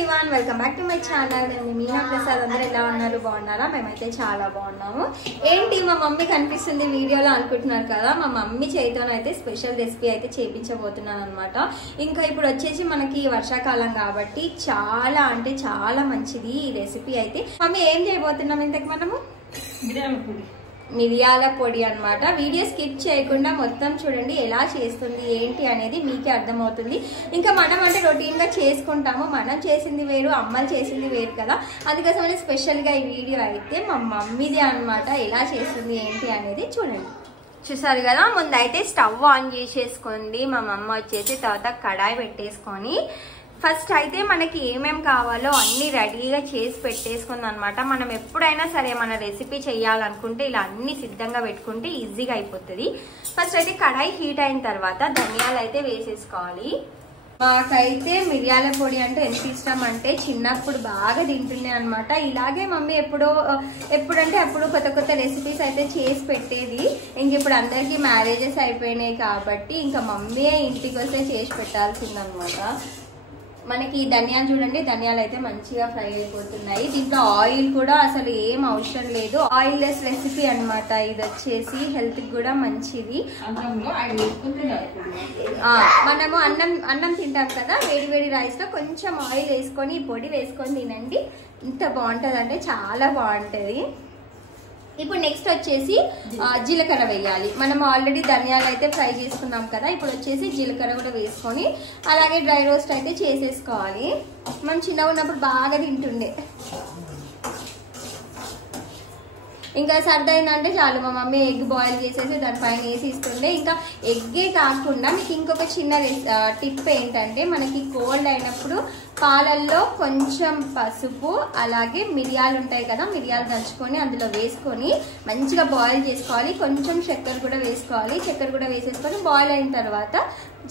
Everyone welcome back to my channel. నేను మీనా ప్రసాద్. అందరూ ఎలా ఉన్నారు? బాగున్నారా? మేమైతే చాలా బాగున్నాము. ఏంటి మా మమ్మీ కనిపిస్తుంది వీడియోలో అనుకుంటున్నారు కదా, మా మమ్మీ చేతితోనైతే స్పెషల్ రెసిపీ అయితే చేయించబోతున్నాను అనమాట. ఇంకా ఇప్పుడు వచ్చేసి మనకి వర్షాకాలం కాబట్టి చాలా అంటే చాలా మంచిది ఈ రెసిపీ అయితే. మమ్మీ ఏం చేయబోతున్నాం ఇంతకు మనము? మిరియాల పొడి అన్నమాట. వీడియో స్కిప్ చేయకుండా మొత్తం చూడండి, ఎలా చేస్తుంది ఏంటి అనేది మీకే అర్థమవుతుంది. ఇంకా మనం అంటే రొటీన్ గా చేసుకుంటాము, మనం చేసింది వేరు, అమ్మలు చేసింది వేరు కదా. అందుకోసమని స్పెషల్ గా ఈ వీడియో అయితే మా మమ్మీదే అన్నమాట. ఎలా చేస్తుంది ఏంటి అనేది చూడండి. చూసారు కదా, ముందైతే స్టవ్ ఆన్ చేసేసుకోండి మా మమ్మ వచ్చేసి. తర్వాత కడాయి పెట్టేసుకొని ఫస్ట్ అయితే మనకి ఏమేం కావాలో అన్ని రెడీగా చేసి పెట్టేసుకుంది అనమాట. మనం ఎప్పుడైనా సరే మన రెసిపీ చేయాలనుకుంటే ఇలా అన్ని సిద్ధంగా పెట్టుకుంటే ఈజీగా అయిపోతుంది. ఫస్ట్ అయితే కడాయి హీట్ అయిన తర్వాత ధనియాలు అయితే వేసేసుకోవాలి. మాకైతే మిరియాల పొడి అంటే ఎంత ఇష్టం అంటే చిన్నప్పుడు బాగా తింటుండే అనమాట. ఇలాగే మమ్మీ ఎప్పుడంటే అప్పుడు కొత్త కొత్త రెసిపీస్ అయితే చేసి పెట్టేది. ఇంక ఇప్పుడు అందరికి మ్యారేజెస్ అయిపోయినాయి కాబట్టి ఇంకా మమ్మీయే ఇంటికి వస్తే చేసి పెట్టాల్సిందనమాట. మనకి ధనియాలు చూడండి, ధనియాలు అయితే మంచిగా ఫ్రై అయిపోతున్నాయి. దీంట్లో ఆయిల్ కూడా అసలు ఏం అవసరం లేదు, ఆయిల్ లెస్ రెసిపీ అనమాట. ఇది వచ్చేసి హెల్త్ కి కూడా మంచిది. మనము అన్నం తింటాం కదా, వేడి వేడి రైస్ లో కొంచెం ఆయిల్ వేసుకొని ఈ పొడి వేసుకొని తినండి, ఇంత బాగుంటది అంటే చాలా బాగుంటది. ఇప్పుడు నెక్స్ట్ వచ్చేసి జీలకర్ర వేయాలి. మనం ఆల్రెడీ ధనియాలు అయితే ఫ్రై చేసుకున్నాం కదా, ఇప్పుడు వచ్చేసి జీలకర్ర కూడా వేసుకొని అలాగే డ్రై రోస్ట్ అయితే చేసేసుకోవాలి. మనం చిన్నగా ఉన్నప్పుడు బాగా తింటుండే. ఇంకా సర్దైందంటే చాలు మా మమ్మీ ఎగ్ బాయిల్ చేసేసి దానిపైన వేసి ఇస్తుండే. ఇంకా ఎగ్గే కాకుండా మీకు ఇంకొక చిన్న టిప్ ఏంటంటే, మనకి కోల్డ్ అయినప్పుడు పాలల్లో కొంచెం పసుపు అలాగే మిరియాలు ఉంటాయి కదా, మిరియాలు దంచుకొని అందులో వేసుకొని మంచిగా బాయిల్ చేసుకోవాలి. కొంచెం చక్కెర కూడా వేసుకోవాలి. చక్కెర కూడా వేసేసుకొని బాయిల్ అయిన తర్వాత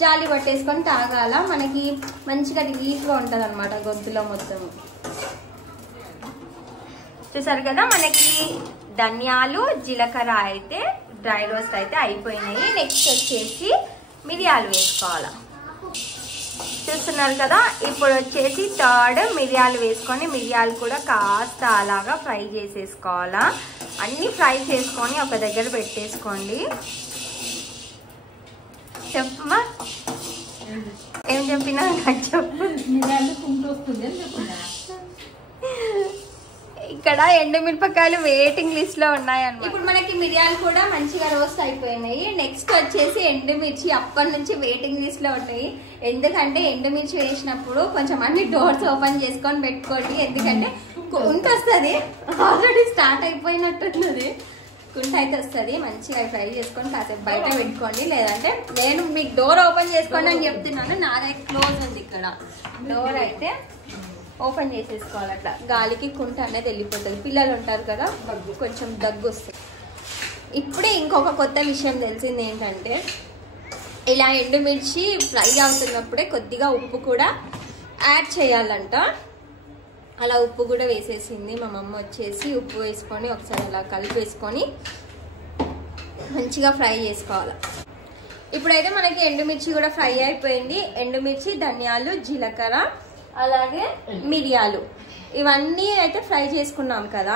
జాలి పట్టేసుకొని తాగాల. మనకి మంచిగా రిలీఫ్గా ఉంటుంది అనమాట గొంతులో మొత్తం. చూసారు కదా, మనకి ధనియాలు జీలకర్ర అయితే డ్రై రోస్ట్ అయితే అయిపోయినాయి. నెక్స్ట్ వచ్చేసి మిరియాలు వేసుకోవాలి. చూస్తున్నారు కదా, ఇప్పుడు వచ్చేసి థర్డ్ మిరియాలు వేసుకొని మిరియాలు కూడా కాస్త అలాగా ఫ్రై చేసేసుకోవాలా. అన్ని ఫ్రై చేసుకొని ఒక దగ్గర పెట్టేసుకోండి. చెప్పమ్మా, ఏం చెప్పినా చెప్పు. ఇక్కడ ఎండుమిరపకాయలు వెయిటింగ్ లిస్ట్ లో ఉన్నాయన్నమాట. ఇప్పుడు మనకి మిరియాలు కూడా మంచిగా రోస్ట్ అయిపోయినాయి. నెక్స్ట్ వచ్చేసి ఎండుమిర్చి అప్పటి నుంచి వెయిటింగ్ లిస్ట్ లో ఉన్నాయి. ఎందుకంటే ఎండుమిర్చి వేసినప్పుడు కొంచెం అన్ని డోర్స్ ఓపెన్ చేసుకొని పెట్టుకోండి, ఎందుకంటే కుంట వస్తుంది. ఆల్రెడీ స్టార్ట్ అయిపోయినట్టున్నది, కుంట అయితే వస్తుంది. మంచిగా ఫ్రై చేసుకొని కాసేపు బయట పెట్టుకోండి, లేదంటే నేను మీకు డోర్ ఓపెన్ చేసుకోండి అని చెప్తున్నాను. నాదైతే క్లోజ్ ఉంది, ఇక్కడ డోర్ అయితే ఓపెన్ చేసేసుకోవాలి. అట్లా గాలికి కుంట అనేది వెళ్ళిపోతుంది. పిల్లలు ఉంటారు కదా, కొంచెం దగ్గు వస్తుంది. ఇప్పుడే ఇంకొక కొత్త విషయం తెలిసింది ఏంటంటే, ఇలా ఎండుమిర్చి ఫ్రై అవుతున్నప్పుడే కొద్దిగా ఉప్పు కూడా యాడ్ చేయాలంట. అలా ఉప్పు కూడా వేసేసింది మా మమ్మ వచ్చేసి. ఉప్పు వేసుకొని ఒకసారి అలా కలిపేసుకొని మంచిగా ఫ్రై చేసుకోవాలి. ఇప్పుడైతే మనకి ఎండుమిర్చి కూడా ఫ్రై అయిపోయింది. ఎండుమిర్చి, ధనియాలు, జీలకర్ర అలాగే మిరియాలు ఇవన్నీ అయితే ఫ్రై చేసుకున్నాం కదా.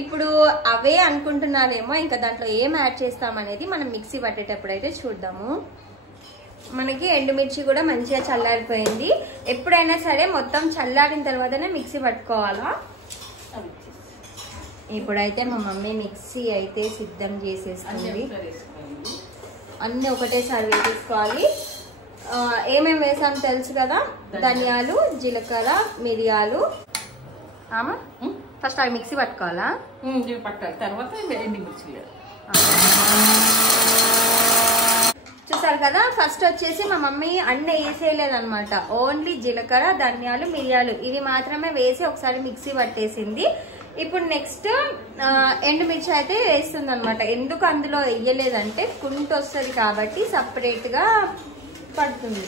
ఇప్పుడు అవే అనుకుంటున్నానేమో, ఇంకా దాంట్లో ఏం యాడ్ చేస్తామనేది మనం మిక్సీ పట్టేటప్పుడు అయితే చూద్దాము. మనకి ఎండుమిర్చి కూడా మంచిగా చల్లారిపోయింది. ఎప్పుడైనా సరే మొత్తం చల్లారిన తర్వాతనే మిక్సీ పట్టుకోవాలా. ఇప్పుడైతే మా మమ్మీ మిక్సీ అయితే సిద్ధం చేసేస్తుంది. అన్నీ ఒకటేసారి వేసేసుకోవాలి. ఏమేమి వేసాం తెలుసు కదా, ధనియాలు, జీలకర్ర, మిరియాలు. ఫస్ట్ అవి మిక్సీ పట్టుకోవాలా, పట్టాలి. తర్వాత చూసారు కదా, ఫస్ట్ వచ్చేసి మా మమ్మీ అన్నీ వేసేయలేదన్నమాట. ఓన్లీ జీలకర్ర, ధనియాలు, మిరియాలు ఇవి మాత్రమే వేసి ఒకసారి మిక్సీ పట్టేసింది. ఇప్పుడు నెక్స్ట్ ఎండుమిర్చి అయితే వేస్తుంది అనమాట. ఎందుకు అందులో వేయలేదంటే కుంట వస్తుంది కాబట్టి సపరేట్ గా పడుతుంది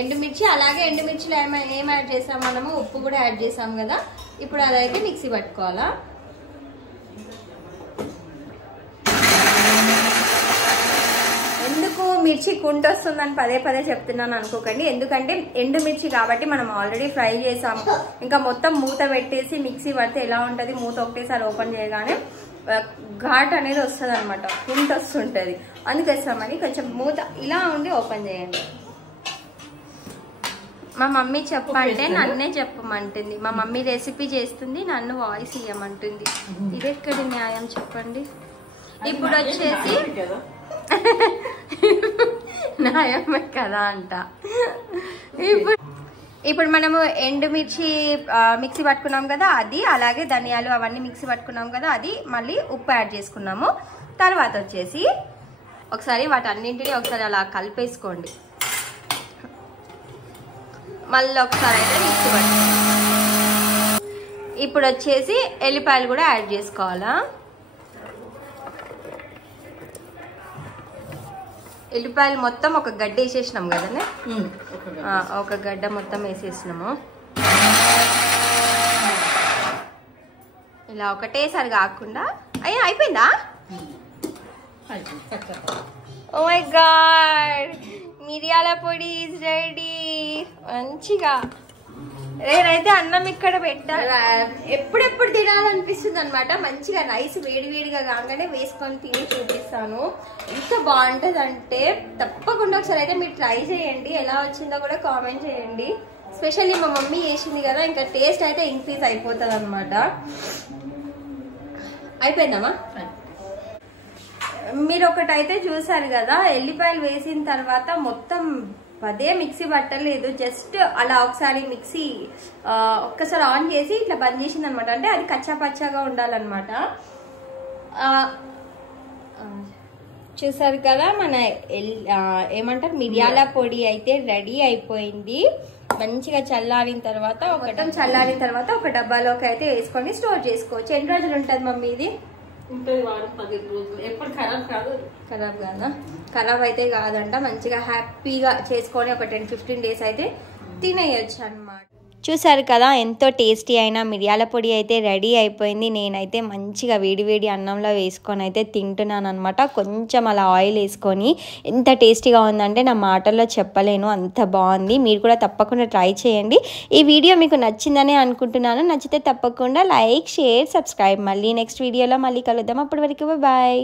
ఎండుమిర్చి. అలాగే ఎండుమిర్చిలో ఏం యాడ్ చేసాం మనము, ఉప్పు కూడా యాడ్ చేసాం కదా. ఇప్పుడు అదైతే మిక్సీ పట్టుకోవాలా. ఎందుకు మిర్చి కుంట వస్తుందని పదే పదే చెప్తున్నాను అనుకోకండి, ఎందుకంటే ఎండుమిర్చి కాబట్టి మనం ఆల్రెడీ ఫ్రై చేసాము. ఇంకా మొత్తం మూత పెట్టేసి మిక్సీ పడితే ఎలా ఉంటుంది, మూత ఒకటేసారి ఓపెన్ చేయగానే ఘాట్ అనేది వస్తుంది అనమాట, కుంట వస్తుంటుంది. అందుకేస్తామని కొంచెం మూత ఇలా ఉండి ఓపెన్ చేయండి. మా మమ్మీ చెప్పంటే నన్నే చెప్పమంటుంది. మా మమ్మీ రెసిపీ చేస్తుంది, నన్ను వాయిస్ ఇవ్వమంటుంది. ఇది ఎక్కడి న్యాయం చెప్పండి. ఇప్పుడు వచ్చేసి న్యాయమే కదా అంట. ఇప్పుడు మనము ఎండుమిర్చి మిక్సీ పట్టుకున్నాం కదా అది, అలాగే ధనియాలు అవన్నీ మిక్సీ పట్టుకున్నాం కదా అది, మళ్ళీ ఉప్పు యాడ్ చేసుకున్నాము. తర్వాత వచ్చేసి ఒకసారి వాటన్నింటినీ ఒకసారి అలా కలిపేసుకోండి. మళ్ళీ ఒకసారి అయితే మిక్సీ పట్టుకోండి. ఇప్పుడు వచ్చేసి ఎల్లిపాయలు కూడా యాడ్ చేసుకోవాలా. ఎల్లిపాయలు మొత్తం ఒక గడ్డ వేసేసినాం కదనే, ఒక గడ్డ మొత్తం వేసేసినాము. ఇలా ఒకటేసారి కాకుండా అయ్యా అయిపోయిందా? ఓ మై గాడ్, మిరియాల పొడి ఈజ్ రెడీ. మంచిగా నేనైతే అన్నం ఇక్కడ పెట్టా, ఎప్పుడెప్పుడు తినాలనిపిస్తుంది అనమాట. మంచిగా రైస్ వేడివేడిగా కాగానే వేసుకొని తిని చూపిస్తాను. ఎంత బాగుంటుంది అంటే తప్పకుండా ఒకసారి అయితే మీరు ట్రై చేయండి. ఎలా వచ్చిందో కూడా కామెంట్ చేయండి. స్పెషల్లీ మా మమ్మీ చేసింది కదా, ఇంకా టేస్ట్ అయితే ఇంక్రీజ్ అయిపోతుంది అనమాట. అయిపోయిందమ్మా? మీరు ఒకటైతే చూసారు కదా, ఎల్లిపాయలు వేసిన తర్వాత మొత్తం అదే మిక్సీ పట్టలేదు, జస్ట్ అలా ఒకసారి మిక్సీ ఒక్కసారి ఆన్ చేసి ఇట్లా బంద్ చేసింది అనమాట. అంటే అది కచ్చా పచ్చాగా ఉండాలన్నమాట. చూసారు కదా, మన ఏమంటారు మిరియాల పొడి అయితే రెడీ అయిపోయింది. మంచిగా చల్లారిన తర్వాత ఒక డబ్బాలోకి అయితే వేసుకొని స్టోర్ చేసుకోవచ్చు. ఎన్ని రోజులు ఉంటుంది మమ్మీ ఇది? ఉంటుంది వారం 10 రోజులు. ఎప్పుడు ఖరాబ్ కాదు. ఖరాబ్ కాదా? ఖరాబ్ అయితే కాదంట. మంచిగా హ్యాపీగా చేసుకొని ఒక 10-15 డేస్ అయితే తినేయచ్చు అన్నమాట. చూసారు కదా, ఎంతో టేస్టీ అయిన మిరియాల పొడి అయితే రెడీ అయిపోయింది. నేనైతే మంచిగా వేడివేడి అన్నంలో వేసుకొని అయితే తింటున్నాను అనమాట. కొంచెం అలా ఆయిల్ వేసుకొని ఎంత టేస్టీగా ఉందంటే నా మాటల్లో చెప్పలేను, అంత బాగుంది. మీరు కూడా తప్పకుండా ట్రై చేయండి. ఈ వీడియో మీకు నచ్చిందనే అనుకుంటున్నాను. నచ్చితే తప్పకుండా లైక్, షేర్, సబ్స్క్రైబ్. మళ్ళీ నెక్స్ట్ వీడియోలో మళ్ళీ కలుద్దాం. అప్పటి వరకు బాయ్.